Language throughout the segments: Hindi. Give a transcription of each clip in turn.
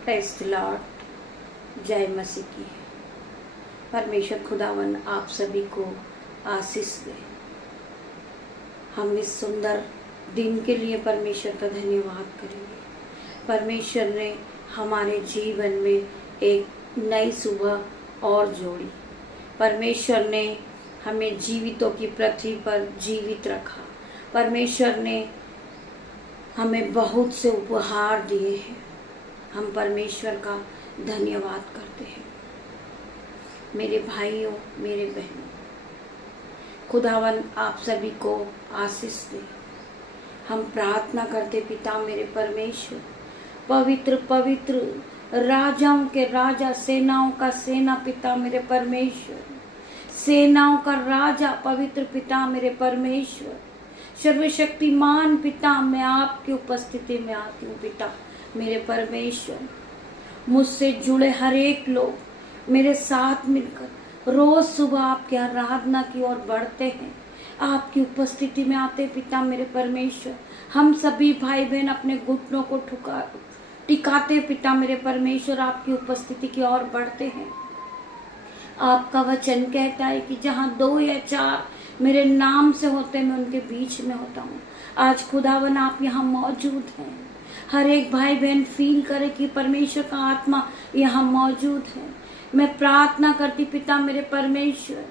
Praise the Lord. जय मसीह की। परमेश्वर खुदावन आप सभी को आशीष दे। हम इस सुंदर दिन के लिए परमेश्वर का धन्यवाद करेंगे। परमेश्वर ने हमारे जीवन में एक नई सुबह और जोड़ी। परमेश्वर ने हमें जीवितों की पृथ्वी पर जीवित रखा। परमेश्वर ने हमें बहुत से उपहार दिए हैं। हम परमेश्वर का धन्यवाद करते हैं। मेरे भाइयों, मेरे बहनों, खुदावन आप सभी को आशीष दे। हम प्रार्थना करते, पिता मेरे परमेश्वर, पवित्र पवित्र राजाओं के राजा, सेनाओं का सेना पिता मेरे परमेश्वर, सेनाओं का राजा पवित्र पिता मेरे परमेश्वर, सर्वशक्तिमान पिता, मैं आपकी उपस्थिति में आती हूँ। पिता मेरे परमेश्वर, मुझसे जुड़े हर एक लोग मेरे साथ मिलकर रोज सुबह आपकी आराधना की ओर बढ़ते हैं, आपकी उपस्थिति में आते। पिता मेरे परमेश्वर, हम सभी भाई बहन अपने घुटनों को टिकाते पिता मेरे परमेश्वर आपकी उपस्थिति की ओर बढ़ते हैं। आपका वचन कहता है कि जहाँ 2 या 4 मेरे नाम से होते, मैं उनके बीच में होता हूँ। आज खुदावन आप यहाँ मौजूद हैं। हर एक भाई बहन फील करे कि परमेश्वर का आत्मा यहाँ मौजूद है। मैं प्रार्थना करती पिता मेरे परमेश्वर,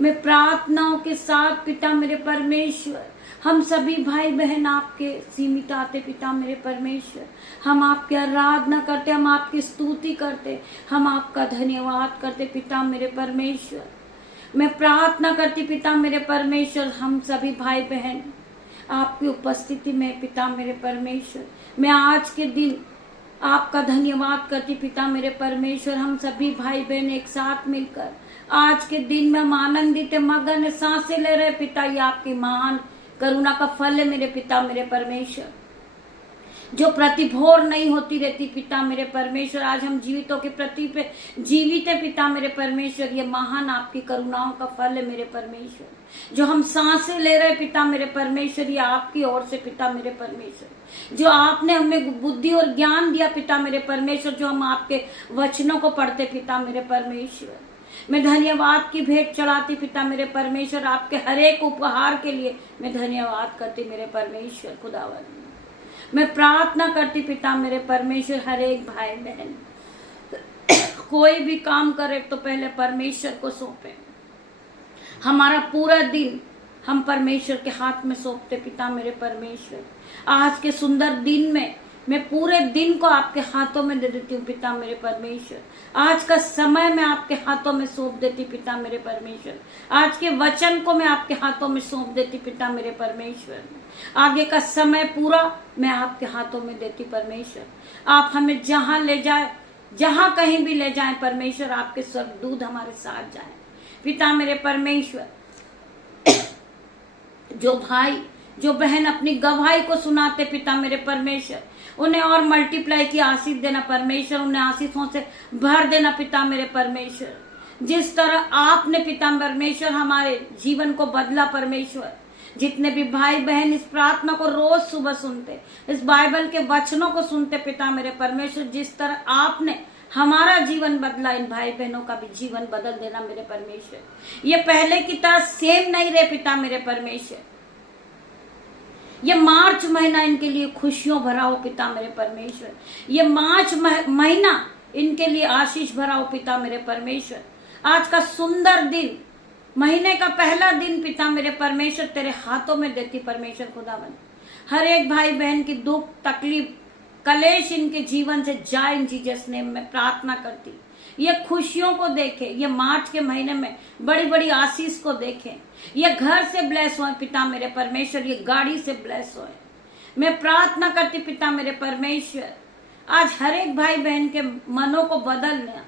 मैं प्रार्थनाओं के साथ पिता मेरे परमेश्वर, हम सभी भाई बहन आपके सीमित आते पिता मेरे परमेश्वर। हम आपकी आराधना करते, हम आपकी स्तुति करते, हम आपका धन्यवाद करते पिता मेरे परमेश्वर। मैं प्रार्थना करती पिता मेरे परमेश्वर, हम सभी भाई बहन आपकी उपस्थिति में पिता मेरे परमेश्वर, मैं आज के दिन आपका धन्यवाद करती पिता मेरे परमेश्वर। हम सभी भाई बहन एक साथ मिलकर आज के दिन में हम आनंदित मगन सांसें ले रहे पिता। ये आपकी महान करुणा का फल है मेरे पिता मेरे परमेश्वर, जो प्रतिभोर नहीं होती रहती पिता मेरे परमेश्वर। आज हम जीवितों के प्रति पे जीवित है पिता मेरे परमेश्वर। ये महान आपकी करुणाओं का फल है मेरे परमेश्वर। जो हम सांसें ले रहे पिता मेरे परमेश्वर, ये आपकी ओर से पिता मेरे परमेश्वर। जो आपने हमें बुद्धि और ज्ञान दिया पिता मेरे परमेश्वर, जो हम आपके वचनों को पढ़ते पिता मेरे परमेश्वर। मैं धन्यवाद की भेंट चढ़ाती पिता मेरे परमेश्वर। आपके हर एक उपहार के लिए मैं धन्यवाद करती मेरे परमेश्वर खुदावन। मैं प्रार्थना करती पिता मेरे परमेश्वर, हर एक भाई बहन कोई भी काम करे तो पहले परमेश्वर को सौंपे। हमारा पूरा दिन हम परमेश्वर के हाथ में सौंपते पिता मेरे परमेश्वर। आज के सुंदर दिन में मैं पूरे दिन को आपके हाथों में दे देती हूँ पिता मेरे परमेश्वर। आज का समय मैं आपके हाथों में सौंप देती पिता मेरे परमेश्वर। आज के वचन को मैं आपके हाथों में सौंप देती पिता मेरे परमेश्वर। आगे का समय पूरा मैं आपके हाथों में देती परमेश्वर। आप हमें जहां ले जाए, जहां कहीं भी ले जाए परमेश्वर, आपके स्वर्गदूत हमारे साथ जाए पिता मेरे परमेश्वर। जो भाई जो बहन अपनी गवाही को सुनाते पिता मेरे परमेश्वर, उन्हें और मल्टीप्लाई की आशीष देना परमेश्वर। उन्हें आशीषों से भर देना पिता मेरे परमेश्वर। जिस तरह आपने पिता परमेश्वर हमारे जीवन को बदला परमेश्वर, जितने भी भाई बहन इस प्रार्थना को रोज सुबह सुनते, इस बाइबल के वचनों को सुनते पिता मेरे परमेश्वर, जिस तरह आपने हमारा जीवन बदला, इन भाई बहनों का भी जीवन बदल देना मेरे परमेश्वर। ये पहले की तरह सेम नहीं रहे पिता मेरे परमेश्वर। ये मार्च महीना इनके लिए खुशियों भरा हो पिता मेरे परमेश्वर। ये मार्च महीना इनके लिए आशीष भरा हो पिता मेरे परमेश्वर। आज का सुंदर दिन, महीने का पहला दिन पिता मेरे परमेश्वर तेरे हाथों में देती परमेश्वर खुदावन। हर एक भाई बहन की दुख तकलीफ कलेश इनके जीवन से जाए इन जीसस नेम में प्रार्थना करती। ये खुशियों को देखे, ये मार्च के महीने में बड़ी बड़ी आशीष को देखें। ये घर से ब्लेस होए पिता मेरे परमेश्वर, ये गाड़ी से ब्लेस होए। मैं प्रार्थना करती पिता मेरे परमेश्वर, आज हर एक भाई बहन के मनों को बदलना।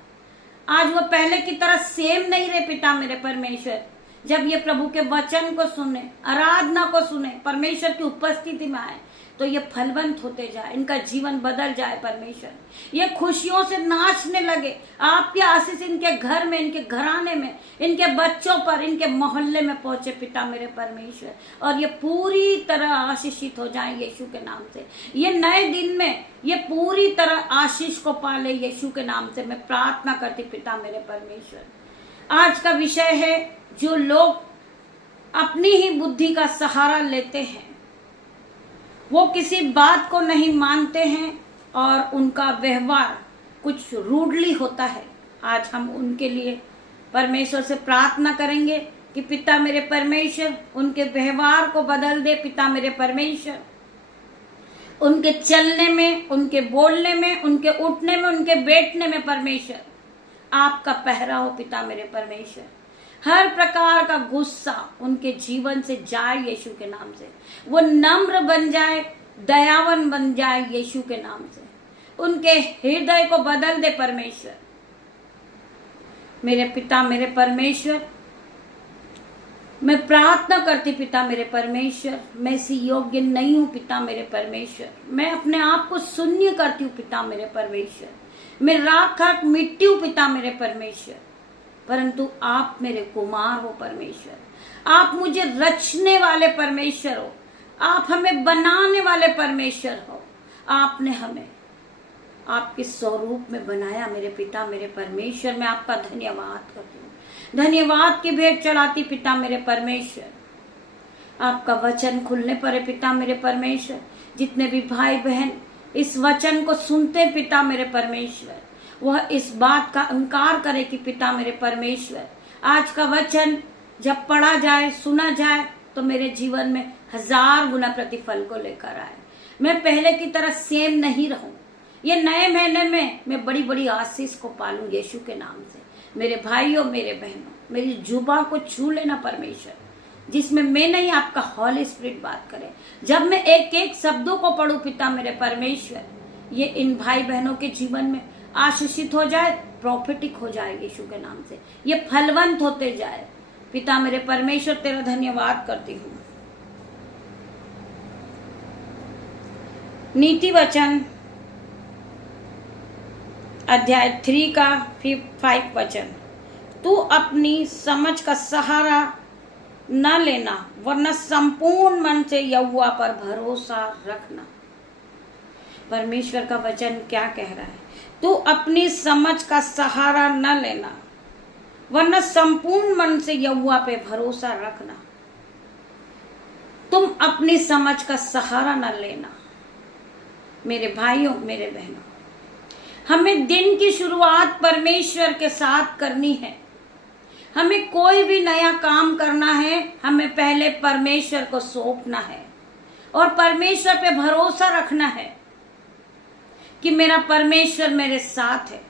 आज वो पहले की तरह सेम नहीं रहे पिता मेरे परमेश्वर। जब ये प्रभु के वचन को सुने, आराधना को सुने, परमेश्वर की उपस्थिति में आए, तो ये फलवंत होते जाए, इनका जीवन बदल जाए परमेश्वर, ये खुशियों से नाचने लगे। आपकी आशीष इनके घर में, इनके घराने में, इनके बच्चों पर, इनके मोहल्ले में पहुंचे पिता मेरे परमेश्वर, और ये पूरी तरह आशीषित हो जाए यीशु के नाम से। ये नए दिन में ये पूरी तरह आशीष को पाले यीशु के नाम से मैं प्रार्थना करती पिता मेरे परमेश्वर। आज का विषय है, जो लोग अपनी ही बुद्धि का सहारा लेते हैं, वो किसी बात को नहीं मानते हैं और उनका व्यवहार कुछ रूडली होता है। आज हम उनके लिए परमेश्वर से प्रार्थना करेंगे कि पिता मेरे परमेश्वर उनके व्यवहार को बदल दे। पिता मेरे परमेश्वर उनके चलने में, उनके बोलने में, उनके उठने में, उनके बैठने में परमेश्वर आपका पहरा हो। पिता मेरे परमेश्वर हर प्रकार का गुस्सा उनके जीवन से जाए यीशु के नाम से। वो नम्र बन जाए, दयावन बन जाए यीशु के नाम से। उनके हृदय को बदल दे परमेश्वर। मेरे पिता मेरे परमेश्वर, मैं प्रार्थना करती पिता मेरे परमेश्वर, मैं इसी योग्य नहीं हूँ पिता मेरे परमेश्वर। मैं अपने आप को शून्य करती हूँ पिता मेरे परमेश्वर। मैं राख मिट्टी हूँ पिता मेरे परमेश्वर, परंतु आप मेरे कुमार हो परमेश्वर। आप मुझे रचने वाले परमेश्वर हो, आप हमें बनाने वाले परमेश्वर हो। आपने हमें आपके स्वरूप में बनाया मेरे पिता मेरे परमेश्वर। मैं आपका धन्यवाद करती हूँ, धन्यवाद की भेंट चढ़ाती पिता मेरे परमेश्वर। आपका वचन खुलने पर है पिता मेरे परमेश्वर। जितने भी भाई बहन इस वचन को सुनते पिता मेरे परमेश्वर, वह इस बात का अंकार करे कि पिता मेरे परमेश्वर, आज का वचन जब पढ़ा जाए, सुना जाए, तो मेरे जीवन में 1000 गुना प्रतिफल को लेकर आए। मैं पहले की तरह सेम नहीं रहूं। ये नए महीने में मैं बड़ी बड़ी आशीष को पालूं यीशु के नाम से। मेरे भाइयों, मेरे बहनों, मेरी जुबान को छू लेना परमेश्वर, जिसमें मैं नहीं आपका हॉली स्पिरिट बात करे। जब मैं एक एक शब्दों को पढ़ूं पिता मेरे परमेश्वर, ये इन भाई बहनों के जीवन में आशीषित हो जाए, प्रॉफिटिक हो जाए यीशु के नाम से। ये फलवंत होते जाए पिता मेरे परमेश्वर। तेरा धन्यवाद करती हूँ। नीति वचन अध्याय 3 का 5 वचन, तू अपनी समझ का सहारा न लेना, वरना संपूर्ण मन से यहोवा पर भरोसा रखना। परमेश्वर का वचन क्या कह रहा है? तू अपनी समझ का सहारा न लेना, वरना संपूर्ण मन से यहोवा पे भरोसा रखना। तुम अपनी समझ का सहारा न लेना। मेरे भाइयों, मेरे बहनों, हमें दिन की शुरुआत परमेश्वर के साथ करनी है। हमें कोई भी नया काम करना है, हमें पहले परमेश्वर को सौंपना है और परमेश्वर पे भरोसा रखना है कि मेरा परमेश्वर मेरे साथ है।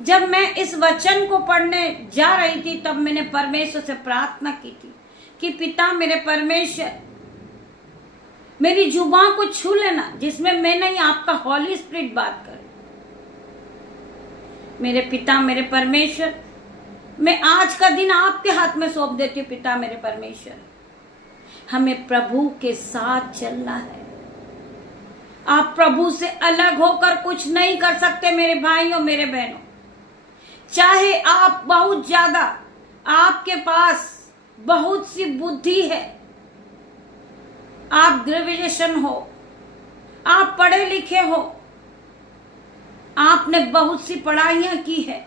जब मैं इस वचन को पढ़ने जा रही थी, तब मैंने परमेश्वर से प्रार्थना की थी कि पिता मेरे परमेश्वर, मेरी जुबान को छू लेना, जिसमें मैं नहीं आपका हॉली स्पिरिट बात करे। मेरे पिता मेरे परमेश्वर, मैं आज का दिन आपके हाथ में सौंप देती हूँ पिता मेरे परमेश्वर। हमें प्रभु के साथ चलना है। आप प्रभु से अलग होकर कुछ नहीं कर सकते मेरे भाइयों, मेरे बहनों। चाहे आप बहुत ज्यादा, आपके पास बहुत सी बुद्धि है, आप ग्रेजुएशन हो, आप पढ़े लिखे हो, आपने बहुत सी पढ़ाइयां की है,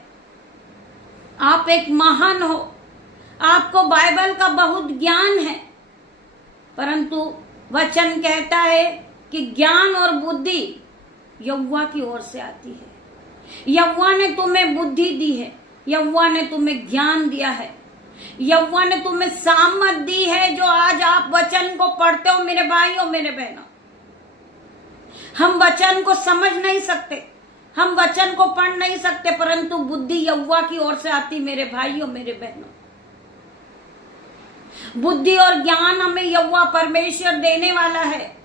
आप एक महान हो, आपको बाइबल का बहुत ज्ञान है, परंतु वचन कहता है कि ज्ञान और बुद्धि यहोवा की ओर से आती है। यहोवा ने तुम्हें बुद्धि दी है, यहोवा ने तुम्हें ज्ञान दिया है, यहोवा ने तुम्हें सामर्थ दी है, जो आज आप वचन को पढ़ते हो मेरे भाइयों, मेरे बहनों। हम वचन को समझ नहीं सकते, हम वचन को पढ़ नहीं सकते, परंतु बुद्धि यहोवा की ओर से आती मेरे भाइयों, मेरे बहनों। बुद्धि और ज्ञान हमें यहोवा परमेश्वर देने वाला है।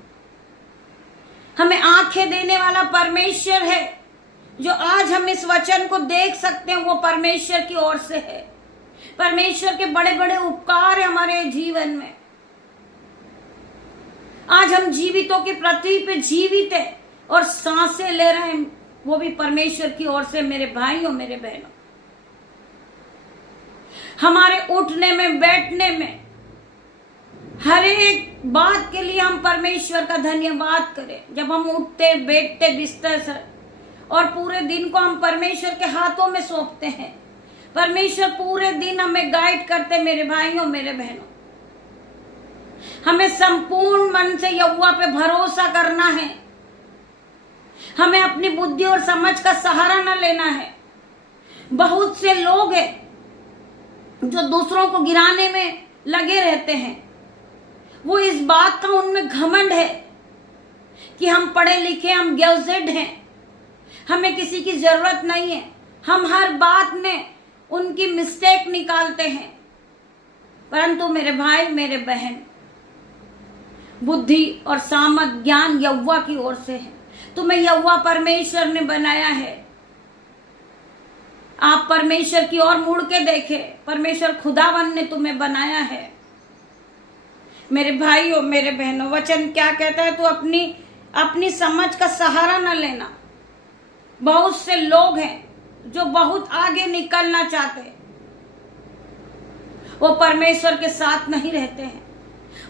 हमें आंखें देने वाला परमेश्वर है। जो आज हम इस वचन को देख सकते हैं, वो परमेश्वर की ओर से है। परमेश्वर के बड़े बड़े उपकार है हमारे जीवन में। आज हम जीवितों की पृथ्वी पे जीवित है और सांसें ले रहे हैं, वो भी परमेश्वर की ओर से। मेरे भाइयों, मेरे बहनों, हमारे उठने में, बैठने में, हर एक बात के लिए हम परमेश्वर का धन्यवाद करें। जब हम उठते बैठते बिस्तर से, और पूरे दिन को हम परमेश्वर के हाथों में सौंपते हैं। परमेश्वर पूरे दिन हमें गाइड करते। मेरे भाइयों, मेरे बहनों, हमें संपूर्ण मन से यहोवा पे भरोसा करना है। हमें अपनी बुद्धि और समझ का सहारा न लेना है। बहुत से लोग हैं जो दूसरों को गिराने में लगे रहते हैं। वो इस बात का उनमें घमंड है कि हम पढ़े लिखे, हम ग्रेजुएट हैं, हमें किसी की जरूरत नहीं है। हम हर बात में उनकी मिस्टेक निकालते हैं। परंतु मेरे भाई, मेरे बहन, बुद्धि और सामर्थ, ज्ञान यहोवा की ओर से है। तुम्हें यहोवा परमेश्वर ने बनाया है। आप परमेश्वर की ओर मुड़ के देखें। परमेश्वर खुदावन ने तुम्हें बनाया है। मेरे भाइयों, मेरे बहनों, वचन क्या कहता है? तो अपनी समझ का सहारा न लेना। बहुत से लोग हैं जो बहुत आगे निकलना चाहते हैं, वो परमेश्वर के साथ नहीं रहते हैं।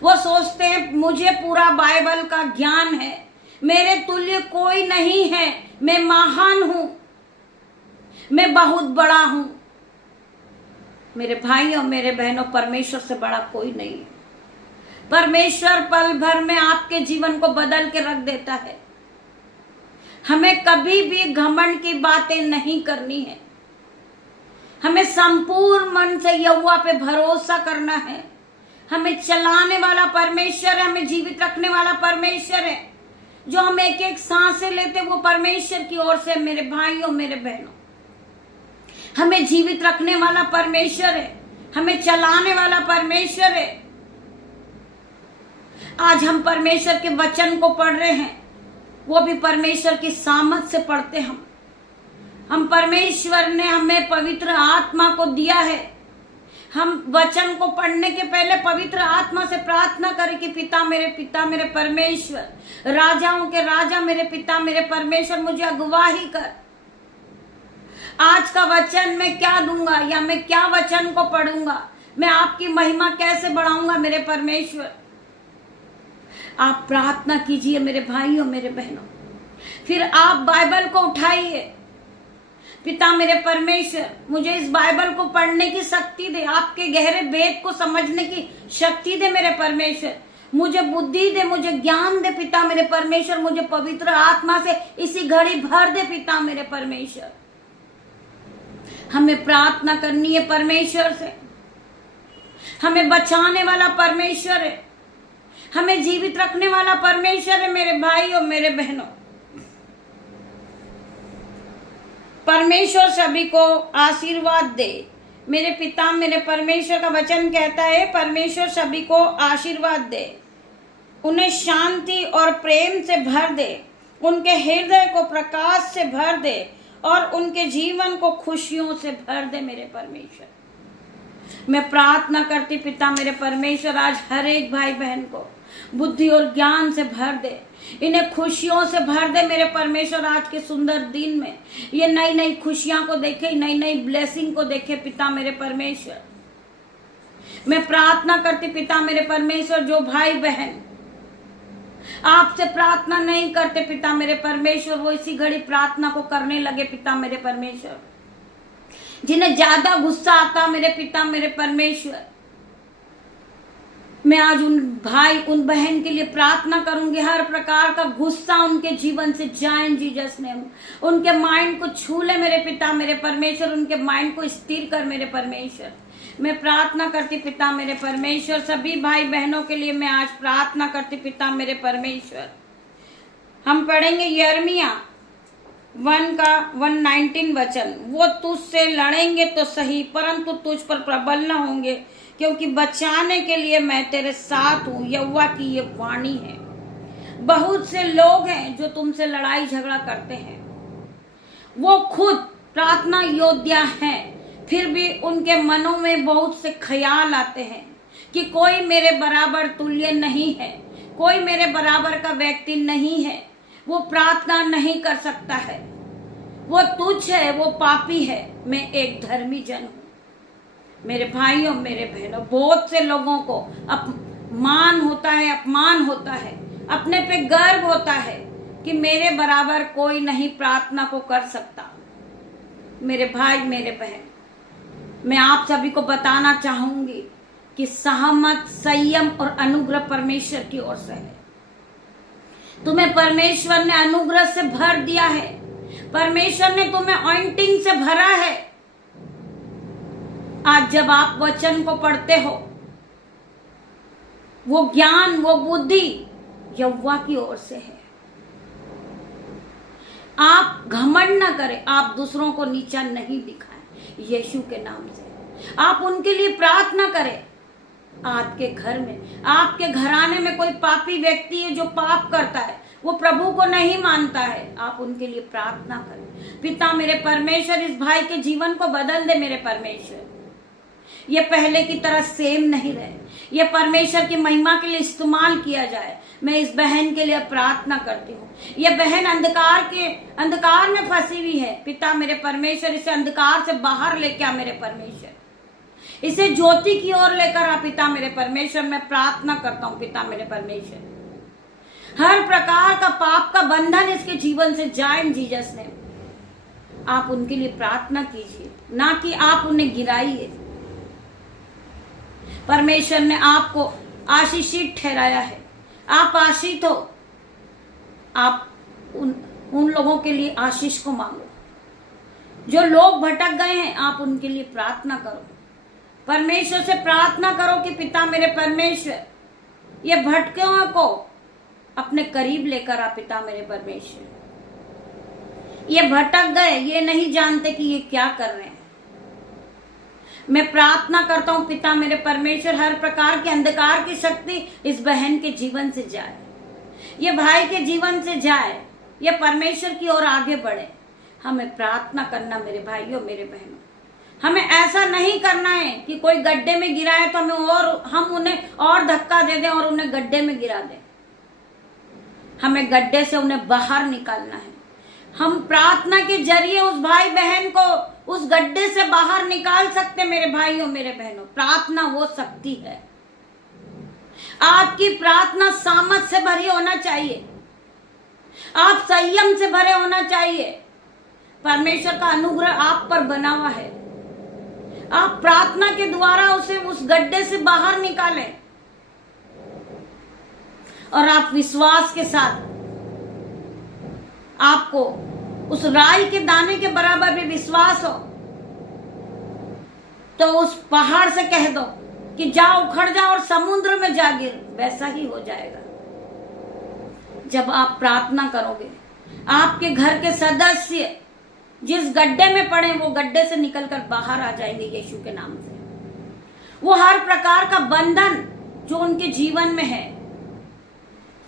वो सोचते हैं मुझे पूरा बाइबल का ज्ञान है, मेरे तुल्य कोई नहीं है, मैं महान हूं, मैं बहुत बड़ा हूं। मेरे भाइयों, मेरे बहनों, परमेश्वर से बड़ा कोई नहीं है। परमेश्वर पल भर में आपके जीवन को बदल के रख देता है। हमें कभी भी घमंड की बातें नहीं करनी है। हमें संपूर्ण मन से यहोवा पे भरोसा करना है। हमें चलाने वाला परमेश्वर है, हमें जीवित रखने वाला परमेश्वर है। जो हम एक एक सांसें लेते, वो परमेश्वर की ओर से। मेरे भाइयों, मेरे बहनों, हमें जीवित रखने वाला परमेश्वर है, हमें चलाने वाला परमेश्वर है। आज हम परमेश्वर के वचन को पढ़ रहे हैं, वो भी परमेश्वर की सामर्थ से पढ़ते हम परमेश्वर ने हमें पवित्र आत्मा को दिया है। हम वचन को पढ़ने के पहले पवित्र आत्मा से प्रार्थना करें कि पिता, मेरे परमेश्वर, राजाओं के राजा, मेरे पिता, मेरे परमेश्वर, मुझे अगुवाही कर। आज का वचन मैं क्या दूंगा, या मैं क्या वचन को पढ़ूंगा, मैं आपकी महिमा कैसे बढ़ाऊंगा। मेरे परमेश्वर, आप प्रार्थना कीजिए मेरे भाइयों, मेरे बहनों। फिर आप बाइबल को उठाइए। पिता, मेरे परमेश्वर, मुझे इस बाइबल को पढ़ने की शक्ति दे, आपके गहरे वेद को समझने की शक्ति दे। मेरे परमेश्वर, मुझे बुद्धि दे, मुझे ज्ञान दे। पिता, मेरे परमेश्वर, मुझे पवित्र आत्मा से इसी घड़ी भर दे। पिता, मेरे परमेश्वर, हमें प्रार्थना करनी है परमेश्वर से। हमें बचाने वाला परमेश्वर है, हमें जीवित रखने वाला परमेश्वर है। मेरे भाइयों, मेरे बहनों, परमेश्वर सभी को आशीर्वाद दे। मेरे पिता, मेरे परमेश्वर का वचन कहता है, परमेश्वर सभी को आशीर्वाद दे, उन्हें शांति और प्रेम से भर दे, उनके हृदय को प्रकाश से भर दे और उनके जीवन को खुशियों से भर दे। मेरे परमेश्वर, मैं प्रार्थना करती पिता, मेरे परमेश्वर, आज हर एक भाई बहन को बुद्धि और ज्ञान से भर दे, इन्हें खुशियों से भर दे। मेरे परमेश्वर, आज के सुंदर दिन में ये नई नई खुशियां को देखे, नई नई ब्लेसिंग को देखे। पिता, मेरे परमेश्वर, मैं प्रार्थना करती पिता, मेरे परमेश्वर, जो भाई बहन आपसे प्रार्थना नहीं करते पिता, मेरे परमेश्वर, वो इसी घड़ी प्रार्थना को करने लगे। पिता, मेरे परमेश्वर, जिन्हें ज्यादा गुस्सा आता, मेरे पिता, मेरे परमेश्वर, मैं आज उन भाई, उन बहन के लिए प्रार्थना करूंगी। हर प्रकार का गुस्सा उनके जीवन से जाए जीसस नेम। उनके माइंड को छू ले मेरे पिता, मेरे परमेश्वर, उनके माइंड को स्थिर कर। मेरे परमेश्वर, मैं प्रार्थना करती पिता, मेरे परमेश्वर, सभी भाई बहनों के लिए मैं आज प्रार्थना करती पिता, मेरे परमेश्वर। हम पढ़ेंगे यिर्मयाह 1:119 वचन। वो तुझसे लड़ेंगे तो सही, परंतु तुझ पर प्रबल न होंगे, क्योंकि बचाने के लिए मैं तेरे साथ हूं। यहोवा की ये वाणी है। बहुत से लोग हैं जो तुमसे लड़ाई झगड़ा करते हैं, वो खुद प्रार्थना योद्धा हैं, फिर भी उनके मनों में बहुत से ख्याल आते हैं कि कोई मेरे बराबर तुल्य नहीं है, कोई मेरे बराबर का व्यक्ति नहीं है, वो प्रार्थना नहीं कर सकता है, वो तुच्छ है, वो पापी है, मैं एक धर्मी जन हूं। मेरे भाइयों, मेरे बहनों, बहुत से लोगों को अपमान होता है, अपमान होता है, अपने पे गर्व होता है कि मेरे बराबर कोई नहीं प्रार्थना को कर सकता। मेरे भाई, मेरे बहन, मैं आप सभी को बताना चाहूंगी कि सहमत, संयम और अनुग्रह परमेश्वर की ओर से है। तुम्हें परमेश्वर ने अनुग्रह से भर दिया है, परमेश्वर ने तुम्हें ऑइंटिंग से भरा है। आज जब आप वचन को पढ़ते हो, वो ज्ञान, वो बुद्धि यहोवा की ओर से है। आप घमंड ना करें, आप दूसरों को नीचा नहीं दिखाएं यीशु के नाम से। आप उनके लिए प्रार्थना करें। आपके घर में, आपके घराने में कोई पापी व्यक्ति है जो पाप करता है, वो प्रभु को नहीं मानता है, आप उनके लिए प्रार्थना करें। पिता मेरे परमेश्वर, इस भाई के जीवन को बदल दे मेरे परमेश्वर। ये पहले की तरह सेम नहीं रहे, ये परमेश्वर की महिमा के लिए इस्तेमाल किया जाए। मैं इस बहन के लिए प्रार्थना करती हूँ। ये बहन अंधकार में फंसी हुई है। पिता मेरे परमेश्वर, इसे अंधकार से बाहर लेके आ मेरे परमेश्वर, इसे ज्योति की ओर लेकर आ पिता मेरे परमेश्वर। मैं प्रार्थना करता हूँ पिता मेरे परमेश्वर, हर प्रकार का पाप का बंधन इसके जीवन से जाए इन जीसस ने। आप उनके लिए प्रार्थना कीजिए, ना कि आप उन्हें गिराइए। परमेश्वर ने आपको आशीषित ठहराया है, आप आशीष हो। आप उन लोगों के लिए आशीष को मांगो जो लोग भटक गए हैं, आप उनके लिए प्रार्थना करो। परमेश्वर से प्रार्थना करो कि पिता मेरे परमेश्वर, ये भटकों को अपने करीब लेकर आ पिता मेरे परमेश्वर। ये भटक गए, ये नहीं जानते कि ये क्या कर रहे हैं। मैं प्रार्थना करता हूं पिता मेरे परमेश्वर, हर प्रकार के अंधकार की शक्ति इस बहन के जीवन से जाए, ये भाई के जीवन से जाए, ये परमेश्वर की ओर आगे बढ़े। हमें प्रार्थना करना मेरे भाइयों, मेरे बहनों, हमें ऐसा नहीं करना है कि कोई गड्ढे में गिरा है तो हम उन्हें और धक्का दे दें और उन्हें गड्ढे में गिरा दें। हमें गड्ढे से उन्हें बाहर निकालना है। हम प्रार्थना के जरिए उस भाई बहन को उस गड्ढे से बाहर निकाल सकते। मेरे भाइयों, मेरे बहनों, प्रार्थना वो शक्ति है। आपकी प्रार्थना सामर्थ से भरी होना चाहिए, आप संयम से भरे होना चाहिए। परमेश्वर का अनुग्रह आप पर बना हुआ है। आप प्रार्थना के द्वारा उसे उस गड्ढे से बाहर निकालें और आप विश्वास के साथ, आपको उस राई के दाने के बराबर भी विश्वास हो तो उस पहाड़ से कह दो कि जा, उखड़ जा और समुद्र में जा गिर, वैसा ही हो जाएगा। जब आप प्रार्थना करोगे, आपके घर के सदस्य जिस गड्ढे में पड़े वो गड्ढे से निकलकर बाहर आ जाएंगे यीशु के नाम से। वो हर प्रकार का बंधन जो उनके जीवन में है,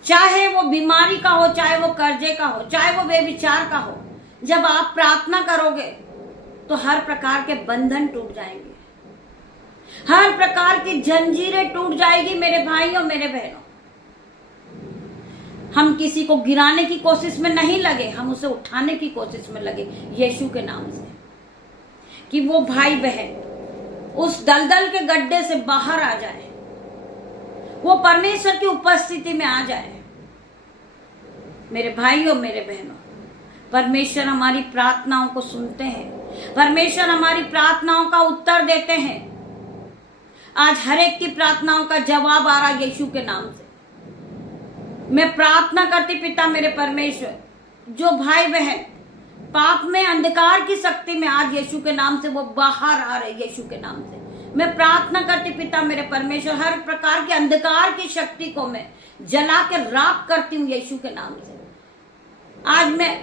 चाहे वो बीमारी का हो, चाहे वो कर्जे का हो, चाहे वो व्यभिचार का हो, जब आप प्रार्थना करोगे तो हर प्रकार के बंधन टूट जाएंगे, हर प्रकार की जंजीरें टूट जाएगी। मेरे भाइयों, मेरे बहनों, हम किसी को गिराने की कोशिश में नहीं लगे, हम उसे उठाने की कोशिश में लगे यीशु के नाम से, कि वो भाई बहन उस दलदल के गड्ढे से बाहर आ जाए, वो परमेश्वर की उपस्थिति में आ जाए। मेरे भाइयों, मेरे बहनों, परमेश्वर हमारी प्रार्थनाओं को सुनते हैं, परमेश्वर हमारी प्रार्थनाओं का उत्तर देते हैं। आज हर एक की प्रार्थनाओं का जवाब आ रहा यीशु के नाम से। मैं प्रार्थना करती पिता मेरे परमेश्वर, जो भाई बहन पाप में, अंधकार की शक्ति में, आज यीशु के नाम से वो बाहर आ रहे यीशु के नाम से। मैं प्रार्थना करती पिता मेरे परमेश्वर, हर प्रकार के अंधकार की शक्ति को मैं जला के राख करती हूँ यीशु के नाम से। आज मैं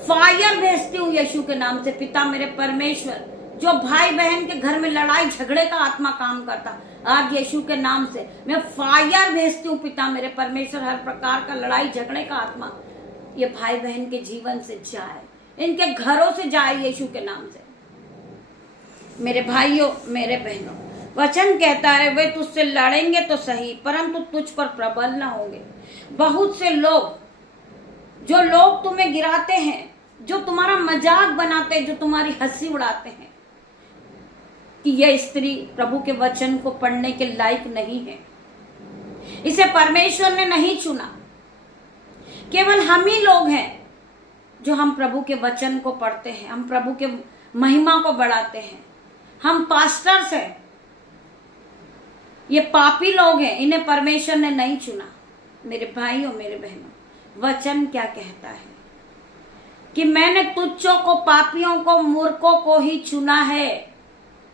फायर भेजती हूँ यीशु के नाम से पिता मेरे परमेश्वर। जो भाई बहन के घर में लड़ाई झगड़े का आत्मा काम करता, आज यीशु के नाम से मैं फायर भेजती हूँ पिता मेरे परमेश्वर। हर प्रकार का लड़ाई झगड़े का आत्मा ये भाई बहन के जीवन से जाए, इनके घरों से जाए यीशु के नाम से। मेरे भाइयों, मेरे बहनों, वचन कहता है वे तुझसे लड़ेंगे तो सही, परंतु तुझ पर प्रबल न होंगे। बहुत से लोग, जो लोग तुम्हें गिराते हैं, जो तुम्हारा मजाक बनाते हैं, जो तुम्हारी हंसी उड़ाते हैं कि यह स्त्री प्रभु के वचन को पढ़ने के लायक नहीं है, इसे परमेश्वर ने नहीं चुना। केवल हम ही लोग हैं जो हम प्रभु के वचन को पढ़ते हैं, हम प्रभु के महिमा को बढ़ाते हैं। हम पास्टर्स हैं, ये पापी लोग हैं, इन्हें परमेश्वर ने नहीं चुना। मेरे भाइयों, मेरे बहनों, वचन क्या कहता है कि मैंने तुच्छों को, पापियों को, मूर्खों को ही चुना है,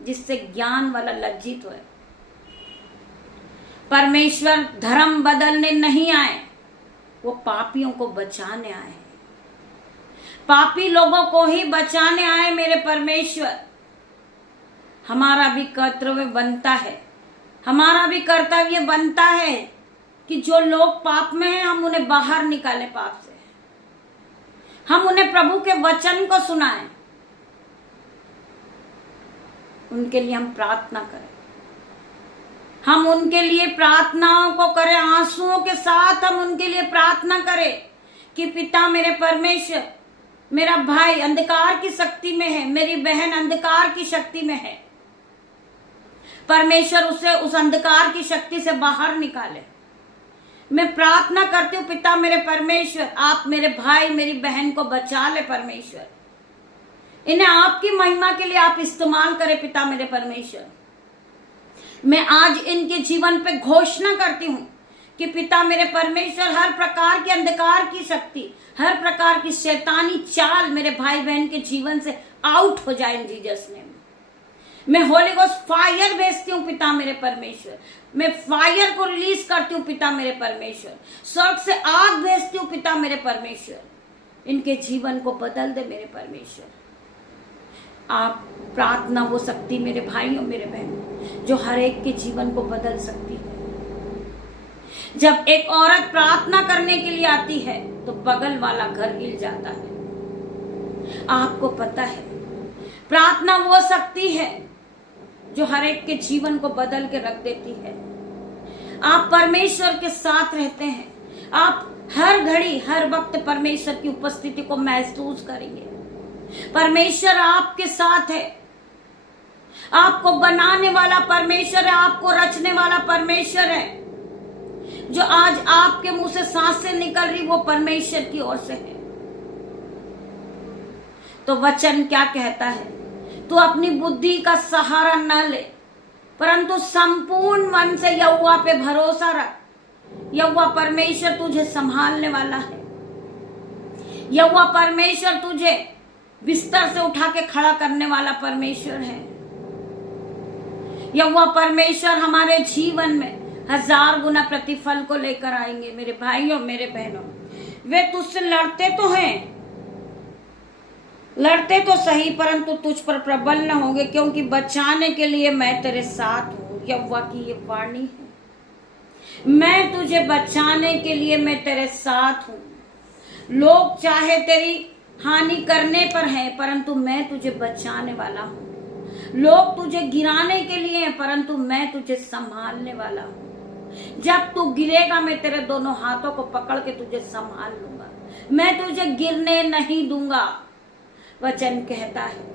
जिससे ज्ञान वाला लज्जित होए। परमेश्वर धर्म बदलने नहीं आए, वो पापियों को बचाने आए हैं। पापी लोगों को ही बचाने आए मेरे परमेश्वर। हमारा भी कर्तव्य बनता है, हमारा भी कर्तव्य बनता है कि जो लोग पाप में हैं, हम उन्हें बाहर निकालें पाप से। हम उन्हें प्रभु के वचन को सुनाएं, उनके लिए हम प्रार्थना करें, हम उनके लिए प्रार्थनाओं को करें, आंसुओं के साथ हम उनके लिए प्रार्थना करें कि पिता मेरे परमेश्वर, मेरा भाई अंधकार की शक्ति में है, मेरी बहन अंधकार की शक्ति में है, परमेश्वर उसे उस अंधकार की शक्ति से बाहर निकाले। मैं प्रार्थना करती हूँ पिता मेरे परमेश्वर, आप मेरे भाई मेरी बहन को बचा ले परमेश्वर, इन्हें आपकी महिमा के लिए आप इस्तेमाल करें पिता मेरे परमेश्वर। मैं आज इनके जीवन पे घोषणा करती हूँ कि पिता मेरे परमेश्वर, हर प्रकार के अंधकार की शक्ति, हर प्रकार की शैतानी चाल मेरे भाई बहन के जीवन से आउट हो जाए इन जीसस नेम। मैं होली गोस्ट फायर भेजती हूँ पिता मेरे परमेश्वर, मैं फायर को रिलीज करती हूँ पिता मेरे परमेश्वर, स्वर्ग से आग भेजती हूँ पिता मेरे परमेश्वर, इनके जीवन को बदल दे मेरे परमेश्वर। आप प्रार्थना वो शक्ति मेरे भाइयों मेरे बहनों जो हर एक के जीवन को बदल सकती है। जब एक औरत प्रार्थना करने के लिए आती है तो बगल वाला घर हिल जाता है। आपको पता है प्रार्थना वो शक्ति है जो हर एक के जीवन को बदल के रख देती है। आप परमेश्वर के साथ रहते हैं, आप हर घड़ी हर वक्त परमेश्वर की उपस्थिति को महसूस करेंगे। परमेश्वर आपके साथ है, आपको बनाने वाला परमेश्वर है, आपको रचने वाला परमेश्वर है। जो आज आपके मुंह से सांसें निकल रही वो परमेश्वर की ओर से है। तो वचन क्या कहता है, तू अपनी बुद्धि का सहारा न ले, परंतु संपूर्ण मन से यहोवा पे भरोसा रख। यहोवा परमेश्वर तुझे संभालने वाला है। यहोवा परमेश्वर तुझे बिस्तर से उठा के खड़ा करने वाला परमेश्वर है। यहोवा परमेश्वर हमारे जीवन में 1000 गुना प्रतिफल को लेकर आएंगे। मेरे भाइयों मेरे बहनों, वे तुझसे लड़ते तो हैं, लड़ते तो सही, परंतु तुझ पर प्रबल न होंगे, क्योंकि बचाने के लिए मैं तेरे साथ हूं। यहोवा की ये वाणी है, मैं तुझे बचाने के लिए मैं तेरे साथ हूं। लोग चाहे तेरी हानि करने पर हैं, परंतु मैं तुझे बचाने वाला हूं। लोग तुझे गिराने के लिए हैं, परंतु मैं तुझे संभालने वाला हूं। जब तू गिरेगा मैं तेरे दोनों हाथों को पकड़ के तुझे संभाल लूंगा, मैं तुझे गिरने नहीं दूंगा। वचन कहता है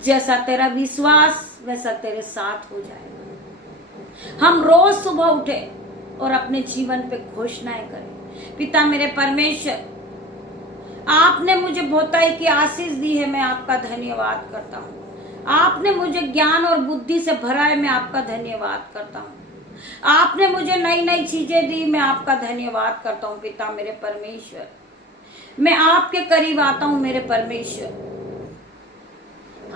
जैसा तेरा विश्वास वैसा तेरे साथ हो जाएगा। हम रोज सुबह उठे और अपने जीवन पे घोषणाएं करें, पिता मेरे परमेश्वर, आपने मुझे बहुताई की आशीष दी है, मैं आपका धन्यवाद करता हूँ। आपने मुझे ज्ञान और बुद्धि से भरा है, मैं आपका धन्यवाद करता हूँ। आपने मुझे नई नई चीजें दी, मैं आपका धन्यवाद करता हूँ। पिता मेरे परमेश्वर, मैं आपके करीब आता हूँ मेरे परमेश्वर।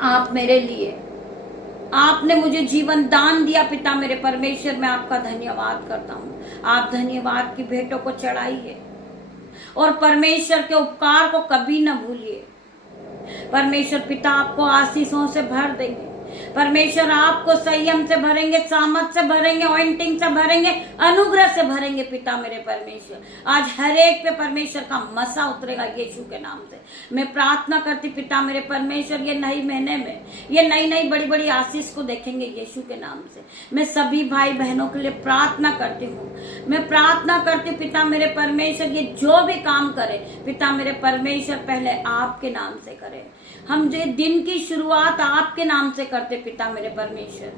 आप मेरे लिए, आपने मुझे जीवन दान दिया पिता मेरे परमेश्वर, मैं आपका धन्यवाद करता हूँ। आप धन्यवाद की भेंटों को चढ़ाइए और परमेश्वर के उपकार को कभी न भूलिए। परमेश्वर पिता आपको आशीषों से भर देंगे, परमेश्वर आपको संयम से भरेंगे, सामर्थ से भरेंगे, ऑइंटिंग से भरेंगे, अनुग्रह से भरेंगे पिता मेरे परमेश्वर। आज हर एक पे परमेश्वर का मसा उतरेगा यीशु के नाम से। मैं प्रार्थना करती पिता मेरे परमेश्वर, ये नई महीने में ये नई नई बड़ी बड़ी आशीष को देखेंगे यीशु के नाम से। मैं सभी भाई बहनों के लिए प्रार्थना करती हूँ। मैं प्रार्थना करती हूँ पिता मेरे परमेश्वर, ये जो भी काम करे पिता मेरे परमेश्वर पहले आपके नाम से करे। हम जो दिन की शुरुआत आपके नाम से करते पिता मेरे परमेश्वर।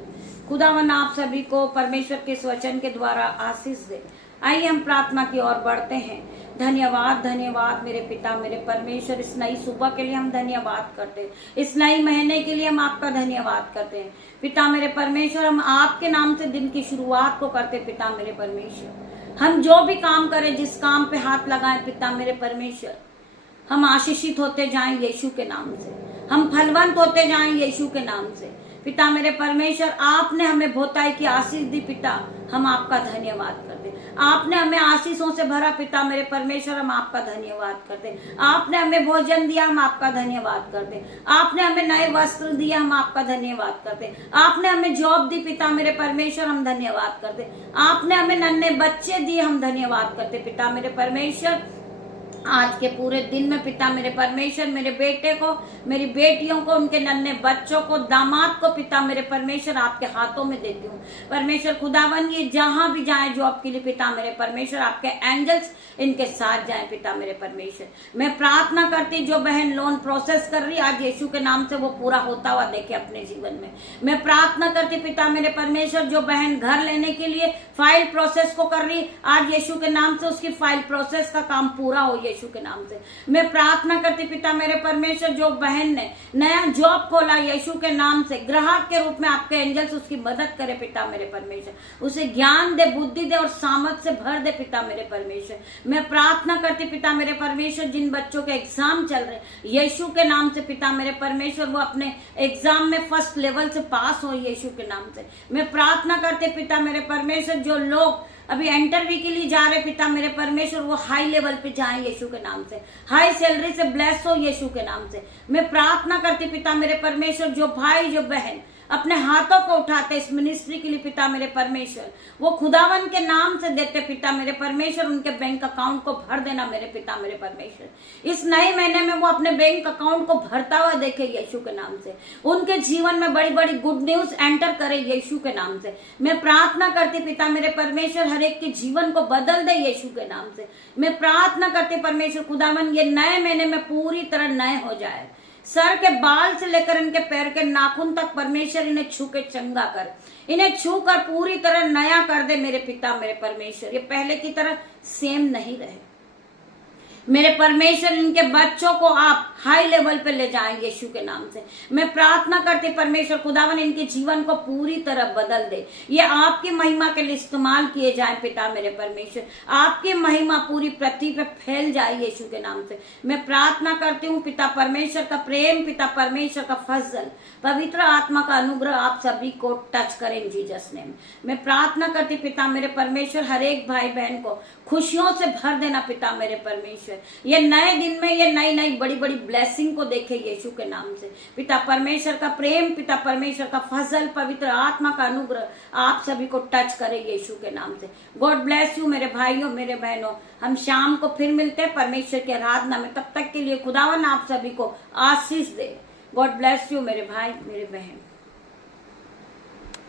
खुदावन आप सभी को परमेश्वर के इस वचन के द्वारा आशीष दे। आइए हम प्रार्थना की ओर बढ़ते हैं। धन्यवाद धन्यवाद मेरे पिता मेरे परमेश्वर, इस नई सुबह के लिए हम धन्यवाद करते हैं, इस नई महीने के लिए हम आपका धन्यवाद करते हैं पिता मेरे परमेश्वर। हम आपके नाम से दिन की शुरुआत को करते पिता मेरे परमेश्वर। हम जो भी काम करें, जिस काम पे हाथ लगाएं पिता मेरे परमेश्वर, हम आशीषित होते जाएं यीशु के नाम से, हम फलवंत होते जाएं यीशु के नाम से पिता मेरे परमेश्वर। आपने हमें बहुताई की आशीष दी पिता, हम आपका धन्यवाद करते। आपने हमें आशीषों से भरा पिता मेरे परमेश्वर, हम आपका धन्यवाद करते। आपने हमें भोजन दिया, हम आपका धन्यवाद करते। आपने हमें नए वस्त्र दिया, हम आपका धन्यवाद करते। आपने हमें जॉब दी पिता मेरे परमेश्वर, हम धन्यवाद करते। आपने हमें नन्हे बच्चे दिए, हम धन्यवाद करते पिता मेरे परमेश्वर। आज के पूरे दिन में पिता मेरे परमेश्वर, मेरे बेटे को, मेरी बेटियों को, उनके नन्हे बच्चों को, दामाद को पिता मेरे परमेश्वर आपके हाथों में देती हूँ परमेश्वर। खुदावन ये जहां भी जाए जॉब के लिए पिता मेरे परमेश्वर, आपके एंजल्स इनके साथ जाए पिता मेरे परमेश्वर। मैं प्रार्थना करती, जो बहन लोन प्रोसेस कर रही आज यीशु के नाम से वो पूरा होता हुआ देखे अपने जीवन में। मैं प्रार्थना करती पिता मेरे परमेश्वर, जो बहन घर लेने के लिए फाइल प्रोसेस को कर रही आज यीशु के नाम से उसकी फाइल प्रोसेस का काम पूरा हो यीशु के नाम से। मैं प्रार्थना करती पिता मेरे परमेश्वर, जो बहन ने नया जॉब खोला यीशु के नाम से, ग्राहक के रूप में आपके एंजल्स उसकी मदद करे पिता मेरे परमेश्वर। उसे ज्ञान दे, बुद्धि दे और सामर्थ से भर दे पिता मेरे परमेश्वर। मैं प्रार्थना करती पिता मेरे परमेश्वर, जिन बच्चों के एग्जाम चल रहे यीशु के नाम से पिता मेरे परमेश्वर, वो अपने एग्जाम में फर्स्ट लेवल से पास हो यीशु के नाम से। मैं प्रार्थना करते पिता मेरे परमेश्वर, जो लोग अभी इंटरव्यू के लिए जा रहे पिता मेरे परमेश्वर, वो हाई लेवल पे जाएं यीशु के नाम से, हाई सैलरी से ब्लेस हो यीशु के नाम से। मैं प्रार्थना करती पिता मेरे परमेश्वर, जो भाई जो बहन अपने हाथों को उठाते इस मिनिस्ट्री के लिए पिता मेरे परमेश्वर, वो खुदावन के नाम से देते पिता मेरे परमेश्वर, उनके बैंक अकाउंट को भर देना मेरे पिता मेरे परमेश्वर। इस नए महीने में वो अपने बैंक अकाउंट को भरता हुआ देखे यीशु के नाम से, उनके जीवन में बड़ी बड़ी गुड न्यूज एंटर करे यीशु के नाम से। मैं प्रार्थना करती पिता मेरे परमेश्वर, हर एक के जीवन को बदल दे यीशु के नाम से। मैं प्रार्थना करती परमेश्वर खुदावन, ये नए महीने में पूरी तरह नए हो जाए, सर के बाल से लेकर इनके पैर के नाखून तक परमेश्वर इन्हें छू के चंगा कर, इन्हें छू कर पूरी तरह नया कर दे मेरे पिता मेरे परमेश्वर। ये पहले की तरह सेम नहीं रहे मेरे परमेश्वर। इनके बच्चों को आप हाई लेवल पे ले जाएं यीशु के नाम से। मैं प्रार्थना करती परमेश्वर खुदावन, इनके जीवन को पूरी तरह बदल दे, ये आपकी महिमा के लिए इस्तेमाल किए जाएं पिता मेरे परमेश्वर। आपकी महिमा पूरी पृथ्वी पे फैल जाए यीशु के नाम से। मैं प्रार्थना करती हूँ पिता परमेश्वर का प्रेम, पिता परमेश्वर का फजल, पवित्र आत्मा का अनुग्रह आप सभी को टच करें जीसस नेम। मैं प्रार्थना करती पिता मेरे परमेश्वर, हर एक भाई बहन को खुशियों से भर देना पिता मेरे परमेश्वर। ये नए दिन में ये नई नई बड़ी बड़ी ब्लेसिंग को देखे यीशु के नाम से। पिता परमेश्वर का प्रेम, पिता परमेश्वर का फजल, पवित्र आत्मा का अनुग्रह आप सभी को टच करे यीशु के नाम से। गॉड ब्लेस यू मेरे भाइयों मेरे बहनों। हम शाम को फिर मिलते हैं परमेश्वर की आराधना में, तब तक के लिए खुदावन आप सभी को आशीष दे। गॉड ब्लेस यू मेरे भाई मेरे बहन।